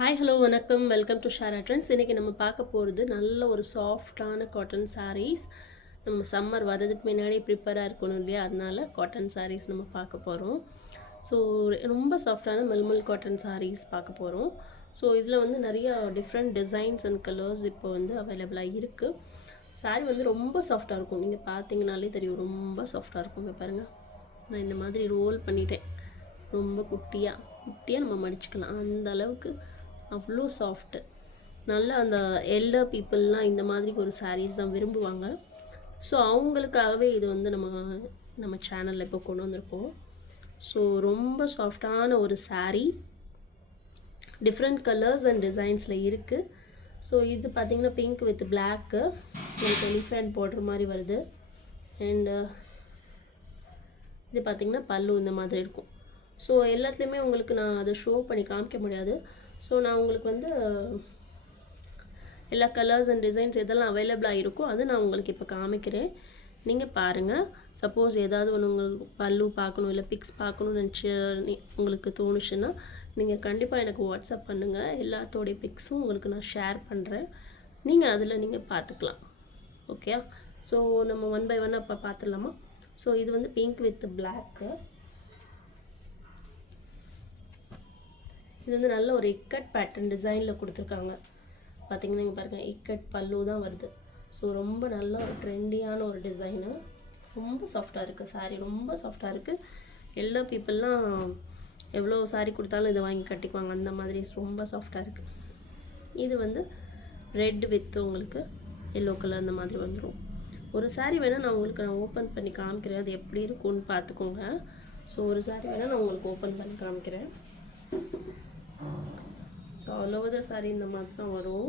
Hi hello வணக்கம் welcome to Shara trends. இன்றைக்கி நம்ம பார்க்க போகிறது நல்ல ஒரு சாஃப்டான காட்டன் சாரீஸ். நம்ம சம்மர் வரதுக்கு முன்னாடியே ப்ரிப்பேராக இருக்கணும் இல்லையா, அதனால காட்டன் சாரீஸ் நம்ம பார்க்க போகிறோம். ஸோ ரொம்ப சாஃப்டான மல்மல் காட்டன் சாரீஸ் பார்க்க போகிறோம். ஸோ இதில் வந்து நிறைய டிஃப்ரெண்ட் டிசைன்ஸ் அண்ட் கலர்ஸ் இப்போ வந்து அவைலபிளாக இருக்குது. சாரீ வந்து ரொம்ப சாஃப்டாக இருக்கும். நீங்கள் பார்த்தீங்கனாலே தெரியும், ரொம்ப சாஃப்டாக இருக்கும். இங்கே பாருங்கள், நான் இந்த மாதிரி ரோல் பண்ணிட்டேன். ரொம்ப குட்டியாக நம்ம மடிச்சுக்கலாம். அந்த அளவுக்கு அவ்வளோ சாஃப்ட்டு. நல்லா அந்த எல்டர் பீப்புளெலாம் இந்த மாதிரி ஒரு சாரீஸ் தான் விரும்புவாங்க. ஸோ அவங்களுக்காகவே இது வந்து நம்ம சேனலில் இப்போ கொண்டு வந்திருக்கோம். ஸோ ரொம்ப சாஃப்டான ஒரு சாரீ, டிஃப்ரெண்ட் கலர்ஸ் அண்ட் டிசைன்ஸில் இருக்குது. ஸோ இது பார்த்திங்கன்னா பிங்க் வித் பிளாக்கு, ஒரு எலிஃபண்ட் போடுற மாதிரி வருது. அண்டு இது பார்த்திங்கன்னா பல்லு இந்த மாதிரி இருக்கும். ஸோ எல்லாத்துலேயுமே உங்களுக்கு நான் அதை ஷோ பண்ணி காமிக்க முடியாது. ஸோ நான் உங்களுக்கு வந்து எல்லா கலர்ஸ் அண்ட் டிசைன்ஸ் எதெல்லாம் அவைலபிளாக இருக்கோ அது நான் உங்களுக்கு இப்போ காமிக்கிறேன். நீங்கள் பாருங்கள். சப்போஸ் ஏதாவது ஒன்று உங்களுக்கு பல்லு பார்க்கணும் இல்லை பிக்ஸ் பார்க்கணும்னு நினச்சி உங்களுக்கு தோணுச்சுன்னா நீங்கள் கண்டிப்பாக எனக்கு வாட்ஸ்அப் பண்ணுங்கள். எல்லாத்தோடைய பிக்ஸும் உங்களுக்கு நான் ஷேர் பண்ணுறேன். நீங்கள் அதில் நீங்கள் பார்த்துக்கலாம். ஓகே, ஸோ நம்ம ஒன் பை ஒன் அப்போ பார்த்துடலாமா? ஸோ இது வந்து பிங்க் வித் பிளாக்கு. இது வந்து நல்ல ஒரு இக்கட் பேட்டர்ன் டிசைனில் கொடுத்துருக்காங்க. பார்த்திங்கன்னா இங்கே பாருங்கள், இக்கட் பல்லு தான் வருது. ஸோ ரொம்ப நல்ல ஒரு ட்ரெண்டியான ஒரு டிசைனு. ரொம்ப சாஃப்டாக இருக்குது சாரீ, ரொம்ப சாஃப்டாக இருக்குது. எல்லா பீப்புளெலாம் எவ்வளோ சாரீ கொடுத்தாலும் இதை வாங்கி கட்டிக்குவாங்க, அந்த மாதிரி ரொம்ப சாஃப்டாக இருக்குது. இது வந்து ரெட் வித் உங்களுக்கு எல்லோ கலர் அந்த மாதிரி வந்துடும். ஒரு சாரீ வேணால் நான் உங்களுக்கு ஓப்பன் பண்ணி காமிக்கிறேன், அது எப்படி இருக்கும்னு பார்த்துக்கோங்க. ஸோ ஒரு சாரீ வேணால் நான் உங்களுக்கு ஓப்பன் பண்ணி காமிக்கிறேன். ஸோ அவ்வளோத சாரீ இந்த மாதிரி தான் வரும்.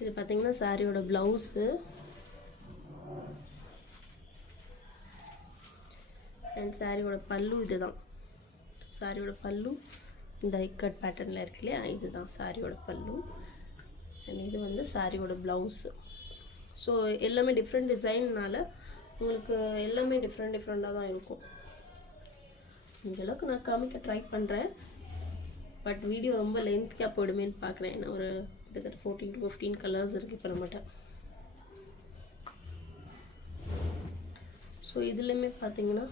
இது பார்த்திங்கன்னா சாரியோட ப்ளவுஸு அண்ட் சாரியோட பல்லு இது தான். சாரியோட பல்லு இந்த இக்கட் பேட்டர்னில் இருக்கு இல்லையா, இதுதான் சாரியோட பல்லு. அண்ட் இது வந்து சாரியோட ப்ளவுஸு. ஸோ எல்லாமே டிஃப்ரெண்ட் டிசைன்னால உங்களுக்கு எல்லாமே டிஃப்ரெண்ட்டாக தான் இருக்கும். இந்தளவுக்கு நான் காமிக்க ட்ரை பண்ணுறேன், பட் வீடியோ ரொம்ப லென்த்தியாக போயிடுமேன்னு பார்க்குறேன். ஏன்னா ஒரு கிட்டத்தட்ட 14 to 15 கலர்ஸ் இருக்குது இப்போ நம்மகிட்ட. ஸோ இதுலேயுமே பார்த்தீங்கன்னா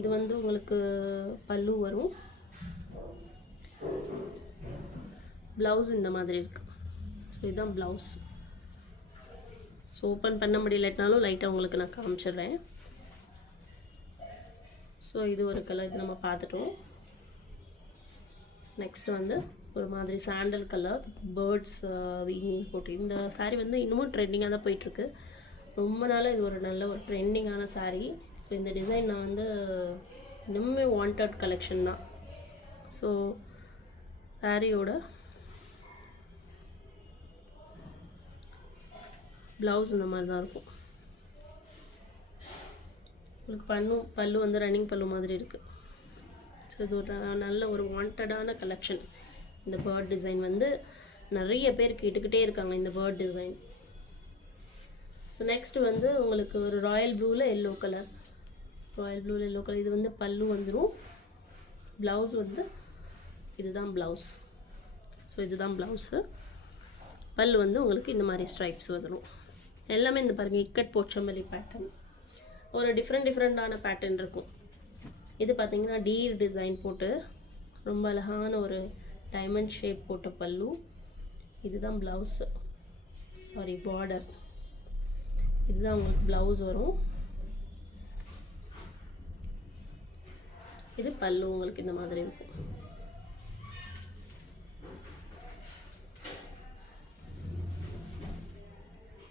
இது வந்து உங்களுக்கு பல்லு வரும், ப்ளவுஸ் இந்த மாதிரி இருக்குது. ஸோ இதுதான் ப்ளவுஸ். ஸோ ஓப்பன் பண்ண முடியலனாலும் லைட்டாக உங்களுக்கு நான் காமிச்சிடுறேன். ஸோ இது ஒரு கலர், இது நம்ம பார்த்துட்டோம். நெக்ஸ்ட் வந்து ஒரு மாதிரி சாண்டல் கலர் பேர்ட்ஸ் வீங்கிங் போட்டு இந்த சாரீ வந்து இன்னமும் ட்ரெண்டிங்காக தான் போயிட்டுருக்கு. ரொம்ப நாளாக இது ஒரு நல்ல ஒரு ட்ரெண்டிங்கான சாரீ. ஸோ இந்த டிசைன் நான் வந்து இன்னுமே வாண்டட் கலெக்ஷன் தான். ஸோ சாரியோட ப்ளவுஸ் இந்த மாதிரி தான் இருக்கும். உங்களுக்கு பல்லு வந்து ரன்னிங் பல்லு மாதிரி இருக்குது. ஸோ இது ஒரு நல்ல ஒரு வாண்டடான கலெக்ஷன். இந்த பேர்ட் டிசைன் வந்து நிறைய பேர் கேட்டுக்கிட்டே இருக்காங்க, இந்த பேர்ட் டிசைன். ஸோ நெக்ஸ்ட்டு வந்து உங்களுக்கு ஒரு ராயல் ப்ளூவில் எல்லோ கலர், இது வந்து பல்லு வந்துடும். ப்ளவுஸ் வந்து இதுதான் ப்ளவுஸ். ஸோ இதுதான் ப்ளவுஸு. பல்லு வந்து உங்களுக்கு இந்த மாதிரி ஸ்ட்ரைப்ஸ் வந்துடும். எல்லாமே இந்த பாருங்கள், இக்கட் போச்சம்பள்ளி பேட்டர்ன், ஒரு டிஃப்ரெண்ட்டான பேட்டர்ன் இருக்கும். இது பார்த்திங்கன்னா டீர் டிசைன் போட்டு ரொம்ப அழகான ஒரு டைமண்ட் ஷேப் போட்ட பல்லு. இதுதான் ப்ளவுஸு, சாரி பார்டர். இதுதான் உங்களுக்கு ப்ளவுஸ் வரும். இது பல்லு உங்களுக்கு இந்த மாதிரி இருக்கும்.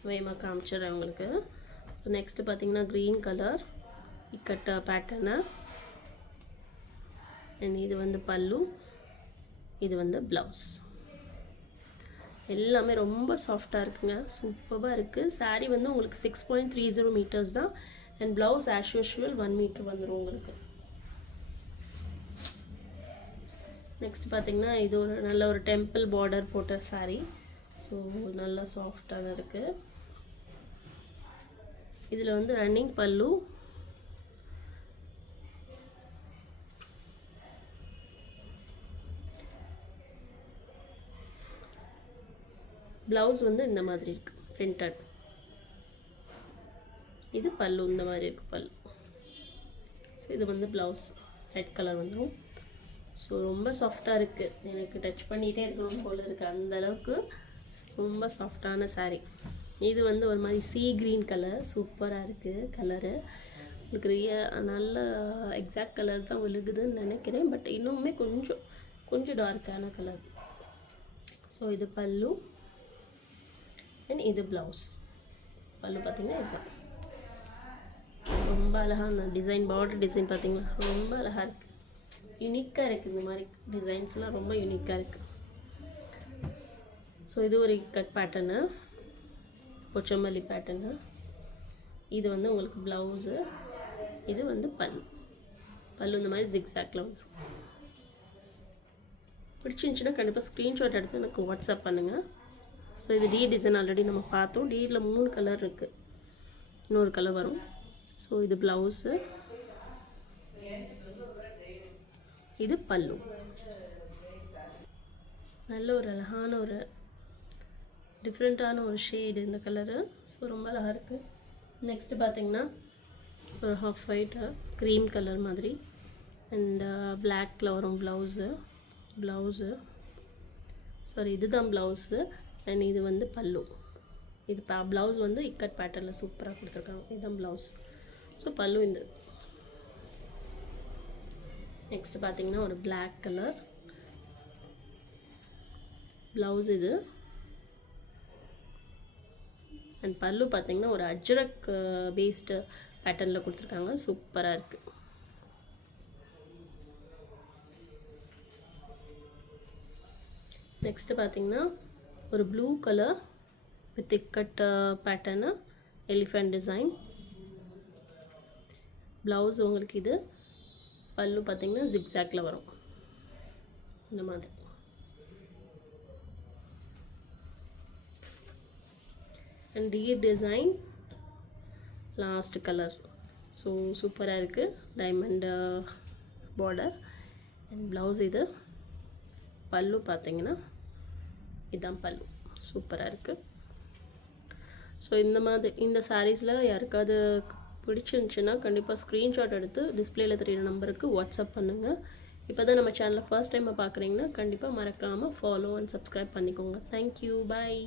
வேகமாக காமிச்சிடுறேன் உங்களுக்கு. ஸோ நெக்ஸ்ட்டு பார்த்தீங்கன்னா க்ரீன் கலர் இக்கட்ட பேட்டர்னு. அண்ட் இது வந்து பல்லு, இது வந்து ப்ளவுஸ். எல்லாமே ரொம்ப சாஃப்டாக இருக்குங்க, சூப்பராக இருக்குது. சாரீ வந்து உங்களுக்கு 6.30 மீட்டர்ஸ் தான். And blouse as usual 1 metre வந்துடும் உங்களுக்கு. நெக்ஸ்ட் பார்த்திங்கன்னா இது ஒரு நல்ல ஒரு டெம்பிள் பார்டர் போட்ட சாரீ. ஸோ நல்லா சாஃப்டாக இருக்குது. இதில் வந்து ரன்னிங் பல்லு ப்ளவுஸ் வந்து இந்த மாதிரி இருக்குது பிரிண்டட். இது பல்லு இந்த மாதிரி இருக்குது பல்லு. ஸோ இது வந்து ப்ளவுஸ் ரெட் கலர் வந்துடும். ஸோ ரொம்ப சாஃப்டாக இருக்குது, எனக்கு டச் பண்ணிகிட்டே இருக்கணும் போல் இருக்குது, அந்தளவுக்கு ரொம்ப சாஃப்டான சாரீ. இது வந்து ஒரு மாதிரி சீ க்ரீன் கலர், சூப்பராக இருக்குது கலரு. உங்களுக்கு நல்ல எக்ஸாக்ட் கலர் தான் விழுகுதுன்னு நினைக்கிறேன், பட் இன்னுமே கொஞ்சம் டார்க்கான கலர். ஸோ இது பல்லு அண்ட் இது ப்ளவுஸ். பல்லு பார்த்திங்கன்னா இதுதான் ரொம்ப அழகான டிசைன், பார்டர் டிசைன் பார்த்திங்களா ரொம்ப அழகாக இருக்குது, யூனிக்காக இருக்குது. இந்த மாதிரி டிசைன்ஸ்லாம் ரொம்ப யூனிக்காக இருக்குது. ஸோ இது ஒரு கட் பேட்டர்னு, கொச்சமல்லி பேட்டர்னு. இது வந்து உங்களுக்கு ப்ளவுஸு, இது வந்து பல்லு இந்த மாதிரி ஜிக்ஸாக்ல வந்துடும். பிடிச்சிருந்துச்சுன்னா கண்டிப்பாக ஸ்க்ரீன்ஷாட் எடுத்து எனக்கு வாட்ஸ்அப் பண்ணுங்கள். ஸோ இது டி டிசைன் ஆல்ரெடி நம்ம பார்த்தோம். டியில் 3 கலர் இருக்குது, இன்னொரு கலர் வரும். ஸோ இது ப்ளவுஸு, இது பல்லு. நல்ல ஒரு அழகான ஒரு டிஃப்ரெண்ட்டான ஒரு ஷேடு இந்த கலரு. ஸோ ரொம்ப அழகாக இருக்குது. நெக்ஸ்ட்டு பார்த்திங்கன்னா ஒரு ஹாஃப் ஒயிட் க்ரீம் கலர் மாதிரி அண்ட் பிளாக்கில் வரும் ப்ளவுஸு சாரி இதுதான் ப்ளவுஸு அண்ட் இது வந்து பல்லு. இது ப்ளவுஸ் வந்து இக்கட் பேட்டர்னில் சூப்பராக கொடுத்துருக்காங்க. இதுதான் ப்ளவுஸ். ஸோ பல்லு இந்த. நெக்ஸ்ட்டு பார்த்திங்கன்னா ஒரு பிளாக் கலர் ப்ளவுஸ் இது அண்ட் பல்லு பார்த்திங்கன்னா ஒரு அஜ்ரக் பேஸ்டு பேட்டர்னில் கொடுத்துருக்காங்க, சூப்பராக இருக்குது. நெக்ஸ்ட்டு பார்த்திங்கன்னா ஒரு blue colour with ikat pattern elephant design. Blouse உங்களுக்கு இது, பல்லு பார்த்திங்கன்னா ஜிக்ஸாக்ல வரும் இந்த மாதிரி. And deer design last colour. So சூப்பராக இருக்குது, டைமண்ட் பார்டர் அண்ட் ப்ளவுஸ் இது. பல்லு பார்த்திங்கன்னா இதுதான் பல்லு, சூப்பராக இருக்குது. ஸோ இந்த சாரீஸில் யாருக்காவது பிடிச்சிருந்துச்சுன்னா கண்டிப்பாக ஸ்க்ரீன்ஷாட் எடுத்து டிஸ்பிளேயில் தெரியுற நம்பருக்கு வாட்ஸ்அப் பண்ணுங்கள். இப்போ தான் நம்ம சேனலை ஃபர்ஸ்ட் டைமாக பார்க்குறீங்கன்னா கண்டிப்பாக மறக்காமல் ஃபாலோ அண்ட் சப்ஸ்கிரைப் பண்ணிக்கோங்க. தேங்க்யூ, பாய்.